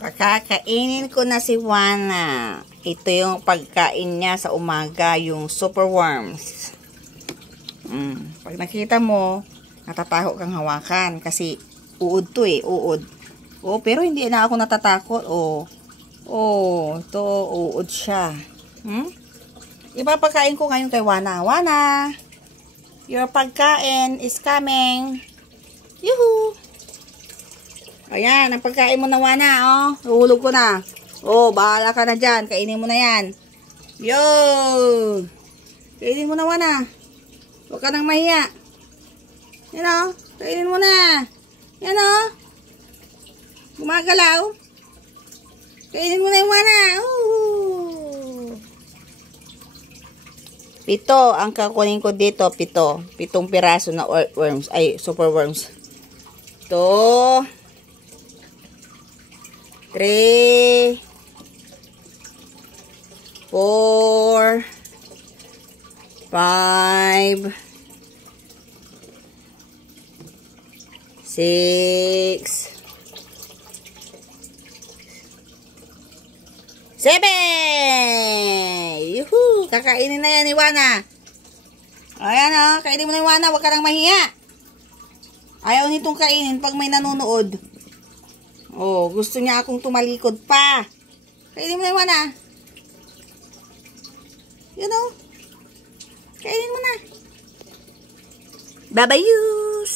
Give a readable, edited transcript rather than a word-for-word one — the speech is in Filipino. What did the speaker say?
Kakakainin ko na si Wana. Ito yung pagkain niya sa umaga, yung super worms. Pag nakita mo, natataho kang hawakan kasi uod to eh, uod. Oh, pero hindi na ako natatakot. Ito uod siya. Ipapakain ko ngayon kay Wana. Wana, your pagkain is coming. Yuhu! Ayan, ang pagkain mo na, Wana, oh. Uhulog ko na. Oh, bahala ka na dyan. Kainin mo na yan. Yo! Kainin mo na, Wana. Huwag ka nang mahiya. Yan, oh. Kainin mo na. Yan, oh. Gumagalaw. Kainin mo na yung Wana. Pito ang kakunin ko dito. Pitong piraso na worms. Ay, super worms. Ito. 3, 4, 5, 6, 7. Yuhu! Kakainin na yan ni Wana. Ayan o, kainin mo na yung Wana. Huwag ka nang mahiya. Ayaw nitong kainin pag may nanonood. Oh, gusto niya akong tumalikod pa. Kainin mo na yung Wana. You know? Kainin mo na. Babayus!